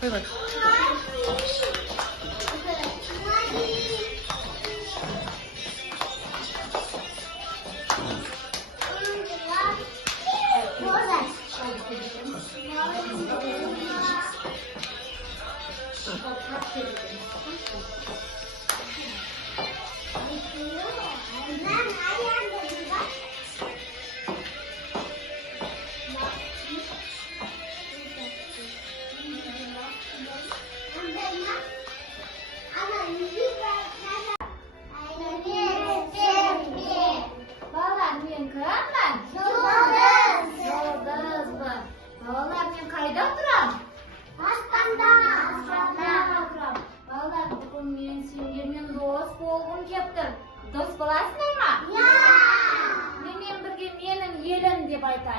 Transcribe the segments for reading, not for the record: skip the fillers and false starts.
Koy bak.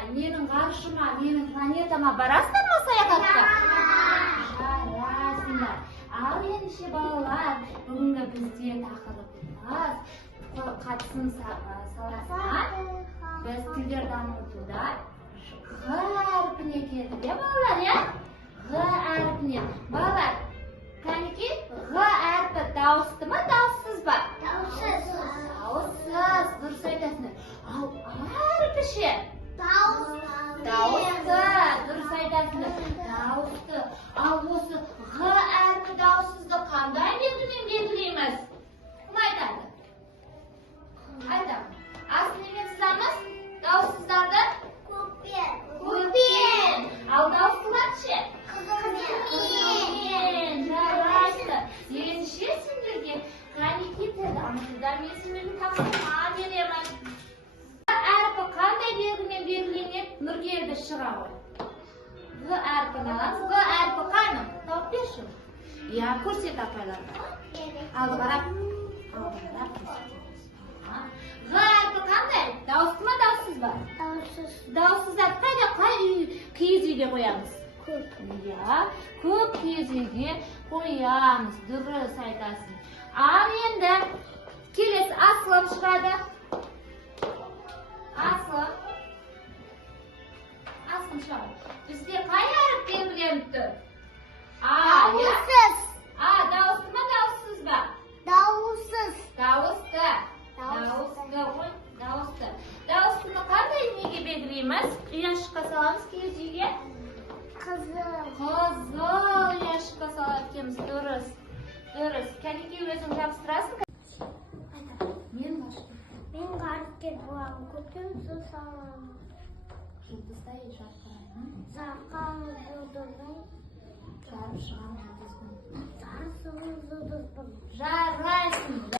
Менің ғарышыма, менің планетама барасыңдар ма саяхатқа? Жарайсыңдар. Ал ендеше балалар, бүгінгі бізде тақырыбымыз қатысым саласына біз тілдер дамытуда Ғ әрпіне келдік, балалар, Ғ әрпіне. Балалар, кәнекей, Ғ әрпі дауысты ма, дауыссыз ба? Дауыссыз. Дауыссыз, дұрыс айтасыңдар. Ал әрпі ше? Дауысты, дұрыс айтасыңдар. Дауысты. Ал осы Ғ әрпі дауыссызды қандай белгімен белгілейміз? Кім айтады? Айтамын. Астын немен сызамыз? Дауыссыздарды? Көппен. Ал дауыстылар ше? Қызылмен. Жарайсыздар. Ендеше сендерге кәнекей тіл дамытуда мен сендерге тапсырма беремін. Әрпі қандай белгімен белгіленеді? Нұргелді шыға ғой. Ғ әрпін аламыз. Ғ әрпі қайны? Тауып берші. Иә, көрсет апайларға. Ал қарап. Ғ әрпі қандай? Дауысты ма, дауыссыз ба? Дауыссыз. Дауыссыздар қайда? Қай киіз үйге қоямыз? Көп. Иә, көп киіз үйге қоямыз. Дұрыс айтасың. Ал енді келесі асылып шығады. Асылып. Асылып шығады. Бізде қай әріп белгіленіп тұр? Дауыссыз. Дауысты ма, дауыссыз ба? Дауыссыз. Дауысты. Дауысты ғой, дауысты. Дауыстыны қандай неге белгілейміз? Ұяшыққа саламыз киіз үйге? Қызыл. Қызыл ұяшыққа салады екенбіз. Дұрыс. Дұрыс. Кәнекей өзің жабыстырасың? Мен ғарышқа боламын. Көктем су саламын. Жұлдыздай жарқыраймын. Жарқын жұлдызым. Жарып шығамын жұлдызбын. Жарысың жұлдызбын. Жарайсың.